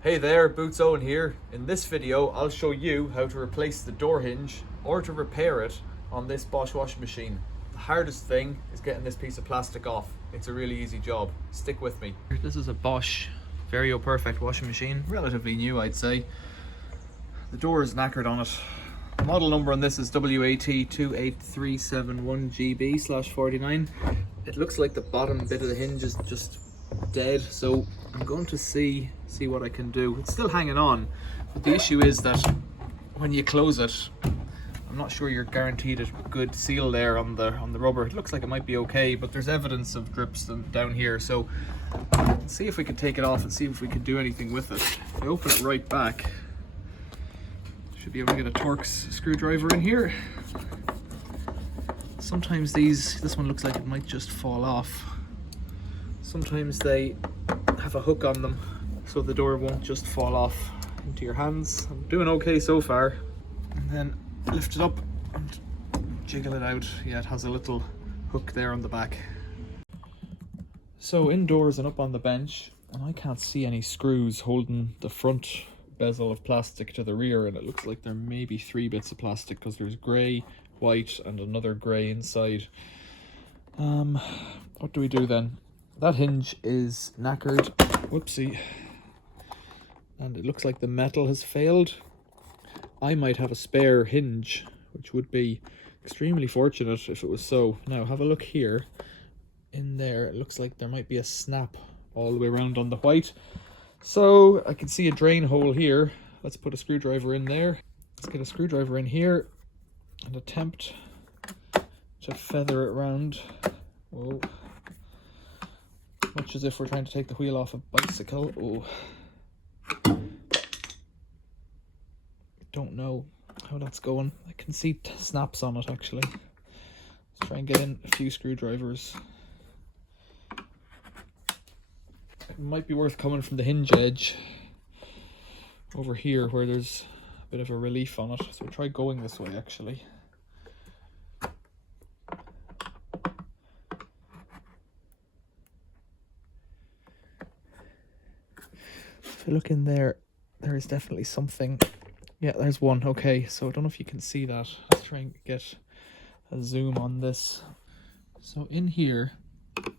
Hey there, Boots Owen here. In this video, I'll show you how to replace the door hinge or to repair it on this Bosch washing machine. The hardest thing is getting this piece of plastic off. It's a really easy job. Stick with me. This is a Bosch Varioperfect washing machine, relatively new I'd say. The door is knackered on it. The model number on this is WAT28371GB/49. It looks like the bottom bit of the hinge is just dead, so I'm going to see what I can do. It's still hanging on, but the issue is that when you close it, I'm not sure you're guaranteed a good seal there on the rubber. It looks like it might be okay, but there's evidence of drips down here, so let's see if we can take it off and see if we can do anything with it. If I open it right back, should be able to get a Torx screwdriver in here. Sometimes this one looks like it might just fall off. Sometimes they have a hook on them so the door won't just fall off into your hands. I'm doing okay so far. And then lift it up and jiggle it out. Yeah, it has a little hook there on the back. So indoors and up on the bench, and I can't see any screws holding the front bezel of plastic to the rear, and it looks like there may be 3 bits of plastic because there's grey, white and another grey inside. What do we do then? That hinge is knackered, whoopsie, and it looks like the metal has failed. I might have a spare hinge, which would be extremely fortunate if it was so. Now have a look here. In there, it looks like there might be a snap all the way around on the white. So I can see a drain hole here. Let's put a screwdriver in there. Let's get a screwdriver in here and attempt to feather it around. Whoa. Much as if we're trying to take the wheel off a bicycle. Oh. Don't know how that's going. I can see snaps on it actually. Let's try and get in a few screwdrivers. It might be worth coming from the hinge edge over here where there's a bit of a relief on it. So we'll try going this way actually. If I look in there, there is definitely something. Yeah, there's one. Okay, so I don't know if you can see that. Let's try and get a zoom on this. So in here, you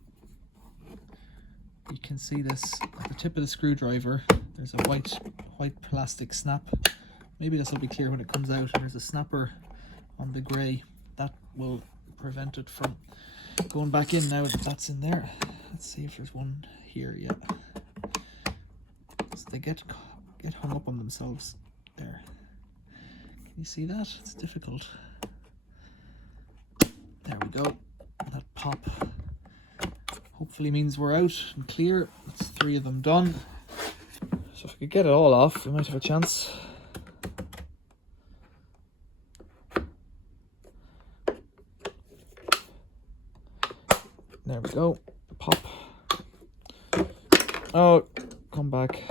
can see this at the tip of the screwdriver. There's a white plastic snap. Maybe this will be clear when it comes out. There's a snapper on the grey. That will prevent it from going back in now that that's in there. Let's see if there's one here yet. So they get hung up on themselves there. Can you see that? It's difficult. There we go. That pop hopefully means we're out and clear. That's 3 of them done. So if we could get it all off, we might have a chance. There we go. Pop. Oh, come back.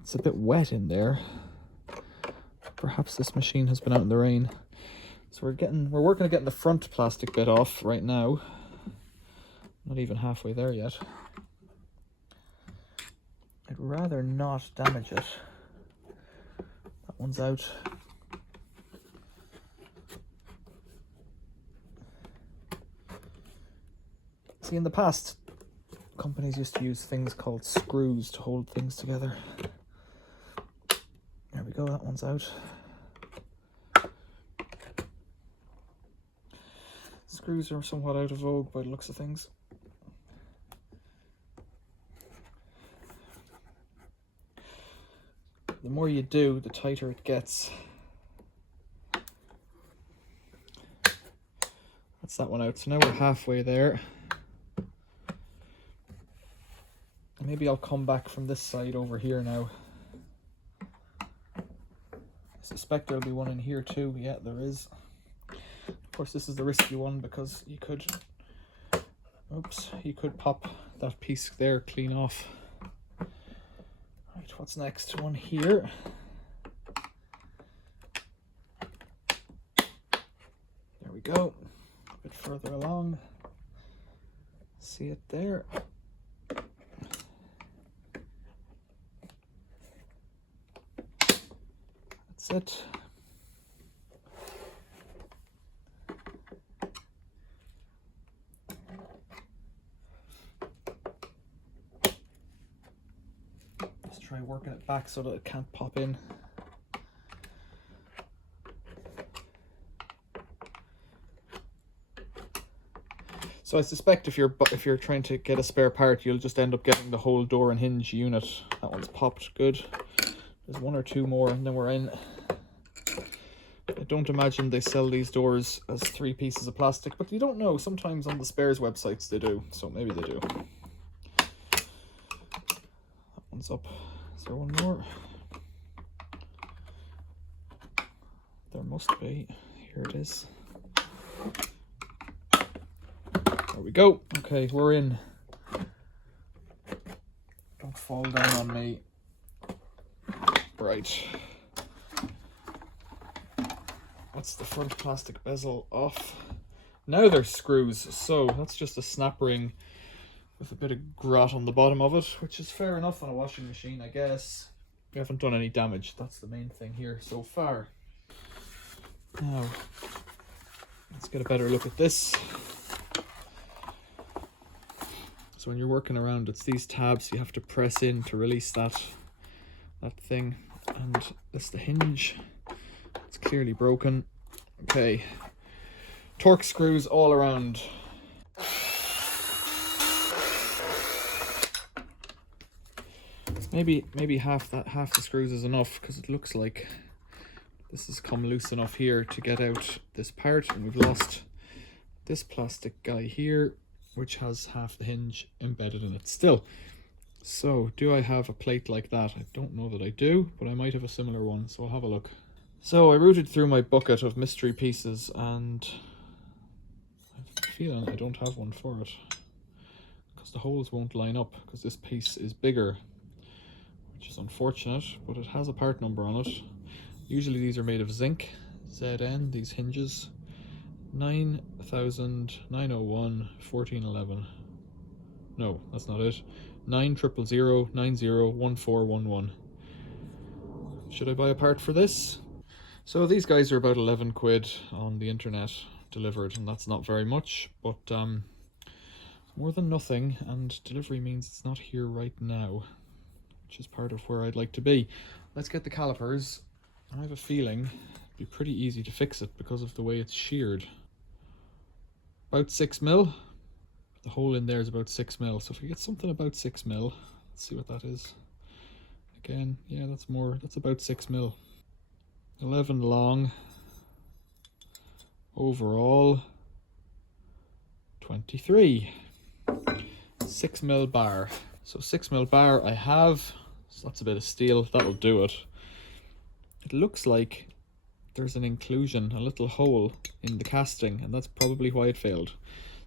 It's a bit wet in there. Perhaps this machine has been out in the rain. So we're working on getting the front plastic bit off right now. Not even halfway there yet. I'd rather not damage it. That one's out. See, in the past, companies used to use things called screws to hold things together. There we go, that one's out. Screws are somewhat out of vogue by the looks of things. The more you do, the tighter it gets. That's that one out. So now we're halfway there. Maybe I'll come back from this side over here now. I suspect there'll be one in here too. Yeah, there is. Of course, this is the risky one because you could pop that piece there clean off. Right, what's next? One here. There we go. bit further along. See it there. That's it. Just try working it back so that it can't pop in. So I suspect if you're trying to get a spare part, you'll just end up getting the whole door and hinge unit. That one's popped good. There's one or two more and then we're in. I don't imagine they sell these doors as 3 pieces of plastic, but you don't know. Sometimes on the spares websites they do, so maybe they do. That one's up. Is there one more? There must be. Here it is. There we go. Okay, we're in. Don't fall down on me. Right. That's the front plastic bezel off. Now there's screws, so that's just a snap ring with a bit of grot on the bottom of it, which is fair enough on a washing machine, I guess. We haven't done any damage. That's the main thing here so far. Now, let's get a better look at this. So when you're working around, it's these tabs you have to press in to release that thing. And that's the hinge. It's clearly broken. Okay. Torque screws all around. Maybe half the screws is enough, because it looks like this has come loose enough here to get out this part, and we've lost this plastic guy here, which has half the hinge embedded in it still. So, do I have a plate like that? I don't know that I do, but I might have a similar one, so I'll have a look. So, I rooted through my bucket of mystery pieces, and I have a feeling I don't have one for it. Because the holes won't line up, because this piece is bigger, which is unfortunate, but it has a part number on it. Usually these are made of zinc, ZN, these hinges. 9001 1411. No, that's not it. 9000 901411. Should I buy a part for this? So these guys are about 11 quid on the internet delivered, and that's not very much, but more than nothing, and delivery means it's not here right now, which is part of where I'd like to be. Let's get the calipers. I have a feeling it'd be pretty easy to fix it because of the way it's sheared. About 6mm. The hole in there is about 6mm. So if we get something about 6mm, let's see what that is. Again, yeah, that's about 6mm. 11 long. Overall, 23. 6mm bar. So 6mm bar I have. So that's a bit of steel. That'll do it. It looks like there's an inclusion, a little hole in the casting, and that's probably why it failed.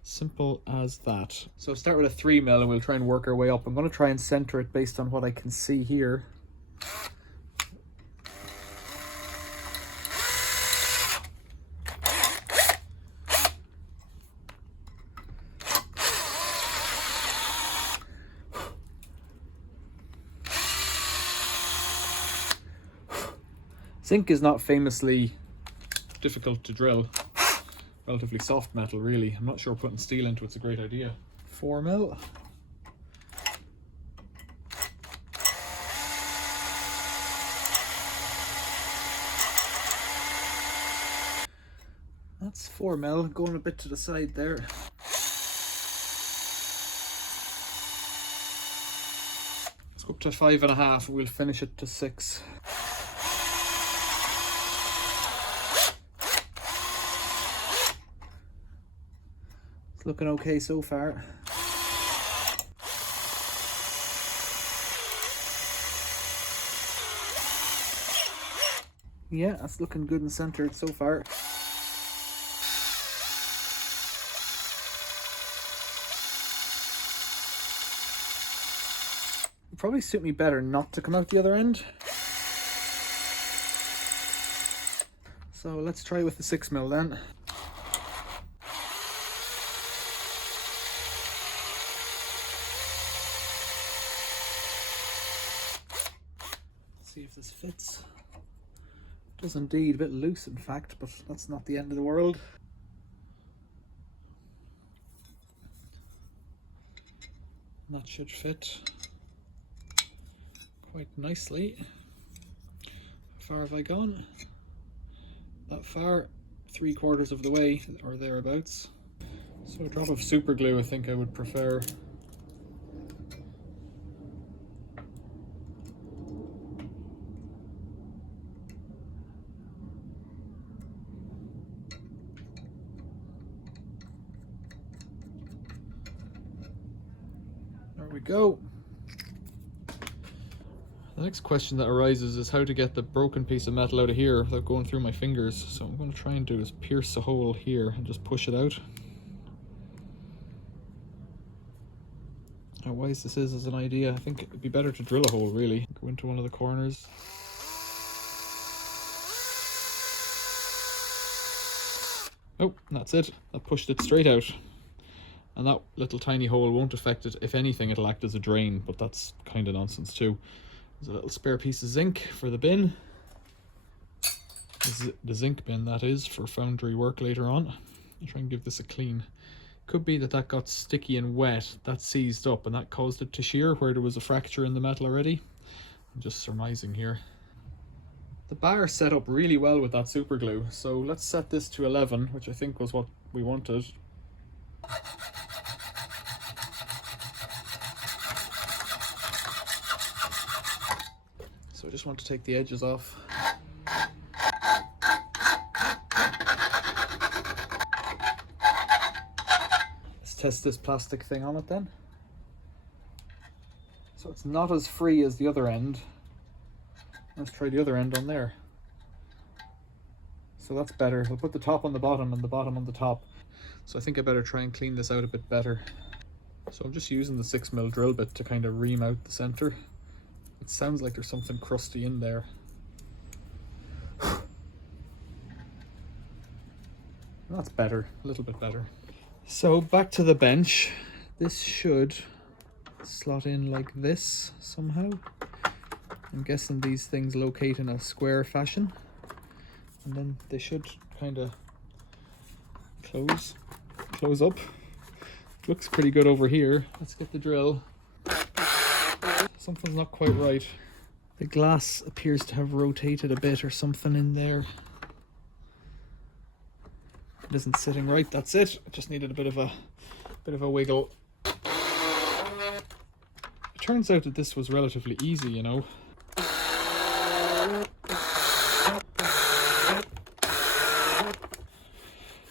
Simple as that. So start with a 3mm and we'll try and work our way up. I'm going to try and center it based on what I can see here. Zinc is not famously difficult to drill. Relatively soft metal, really. I'm not sure putting steel into it's a great idea. 4mm. That's 4mm, going a bit to the side there. Let's go up to 5.5 and we'll finish it to 6. Looking okay so far. Yeah, that's looking good and centered so far. It'd probably suit me better not to come out the other end. So let's try with the 6mm then. see if this fits. It does indeed, a bit loose in fact, but that's not the end of the world. That should fit quite nicely. How far have I gone? That far, 3/4 of the way or thereabouts. So a drop of super glue I think I would prefer. There we go. The next question that arises is how to get the broken piece of metal out of here without going through my fingers. So what I'm going to try and do is pierce a hole here and just push it out. How wise this is as an idea, I think it'd be better to drill a hole really. Go into one of the corners. Oh, that's it. That pushed it straight out. And that little tiny hole won't affect it. If anything, it'll act as a drain, but that's kind of nonsense too. There's a little spare piece of zinc for the bin. The zinc bin, that is, for foundry work later on. I'll try and give this a clean. Could be that that got sticky and wet, that seized up, and that caused it to shear where there was a fracture in the metal already. I'm just surmising here. The bar set up really well with that super glue, so let's set this to 11, which I think was what we wanted. So I just want to take the edges off. Let's test this plastic thing on it then. So it's not as free as the other end. Let's try the other end on there. So that's better. We'll put the top on the bottom and the bottom on the top. So I think I better try and clean this out a bit better. So I'm just using the 6mm drill bit to kind of ream out the center. It sounds like there's something crusty in there. That's better, a little bit better. So back to the bench. This should slot in like this somehow. I'm guessing these things locate in a square fashion, and then they should kind of close up. Looks pretty good over here. Let's get the drill. Something's not quite right. The glass appears to have rotated a bit or something in there. It isn't sitting right, that's it. It just needed a bit of a wiggle. It turns out that this was relatively easy, you know.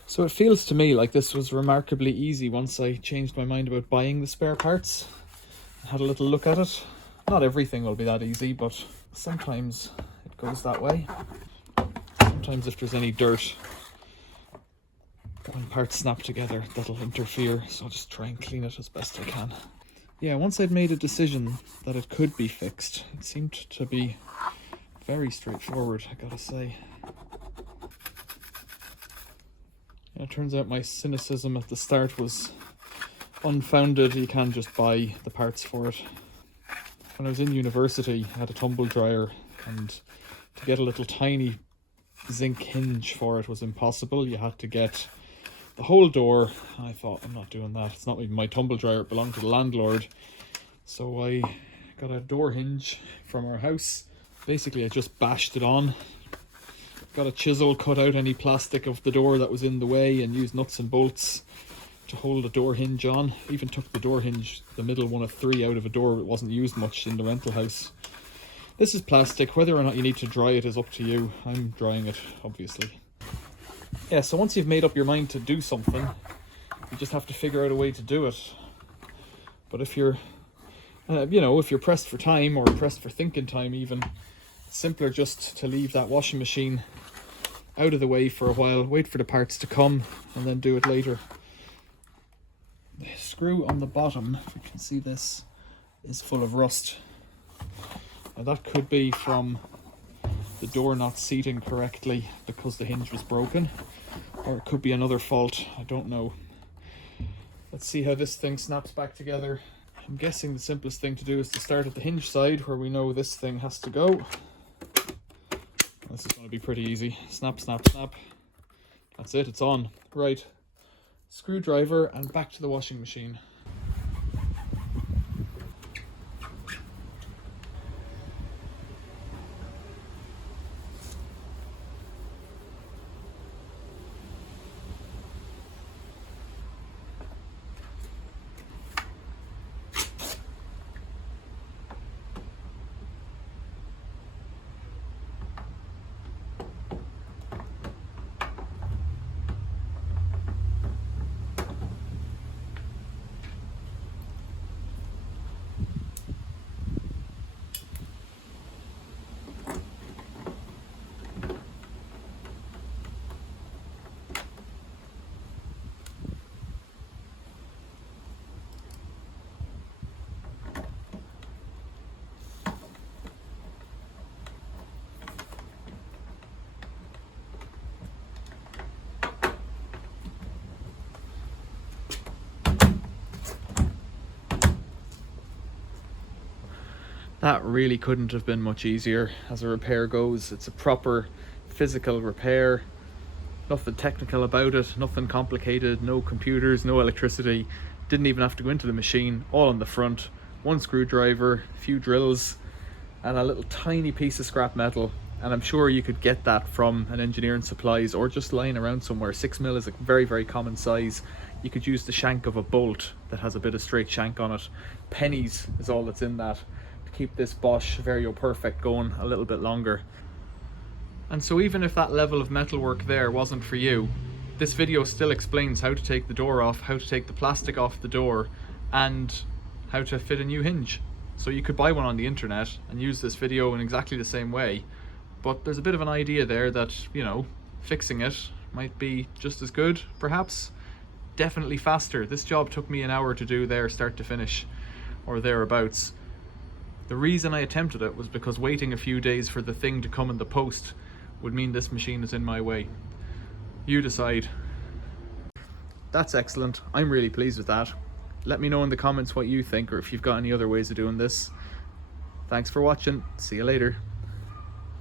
So it feels to me like this was remarkably easy once I changed my mind about buying the spare parts. I had a little look at it. Not everything will be that easy, but sometimes it goes that way. Sometimes if there's any dirt, when parts snap together, that'll interfere, so I'll just try and clean it as best I can. Yeah, once I'd made a decision that it could be fixed, it seemed to be very straightforward, I gotta say. Yeah, it turns out my cynicism at the start was unfounded. You can just buy the parts for it. When I was in university, I had a tumble dryer, and to get a little tiny zinc hinge for it was impossible. You had to get the whole door. I thought, I'm not doing that. It's not even my tumble dryer, it belonged to the landlord. So I got a door hinge from our house. Basically, I just bashed it on. Got a chisel, cut out any plastic of the door that was in the way, and used nuts and bolts to hold the door hinge on. Even took the door hinge, the middle one of 3, out of a door that wasn't used much in the rental house. This is plastic. Whether or not you need to dry it is up to you. I'm drying it, obviously. Yeah, so once you've made up your mind to do something, you just have to figure out a way to do it. But if you're, if you're pressed for time, or pressed for thinking time even, it's simpler just to leave that washing machine out of the way for a while, wait for the parts to come, and then do it later. The screw on the bottom, if you can see this, is full of rust. Now that could be from the door not seating correctly because the hinge was broken, or it could be another fault, I don't know. Let's see how this thing snaps back together. I'm guessing the simplest thing to do is to start at the hinge side where we know this thing has to go. This is going to be pretty easy. Snap, snap, snap. That's it, it's on. Right, screwdriver and back to the washing machine. That really couldn't have been much easier as a repair goes. It's a proper physical repair. Nothing technical about it, nothing complicated, no computers, no electricity. Didn't even have to go into the machine, all on the front. One screwdriver, a few drills, and a little tiny piece of scrap metal. And I'm sure you could get that from an engineering supplies or just lying around somewhere. 6mm is a very, very common size. You could use the shank of a bolt that has a bit of straight shank on it. Pennies is all that's in that. Keep this Bosch Varioperfect going a little bit longer. And so even if that level of metalwork there wasn't for you, this video still explains how to take the door off, how to take the plastic off the door, and how to fit a new hinge. So you could buy one on the internet and use this video in exactly the same way, but there's a bit of an idea there that, you know, fixing it might be just as good, perhaps. Definitely faster. This job took me an hour to do there, start to finish, or thereabouts. The reason I attempted it was because waiting a few days for the thing to come in the post would mean this machine is in my way. You decide. That's excellent. I'm really pleased with that. Let me know in the comments what you think, or if you've got any other ways of doing this. Thanks for watching. See you later.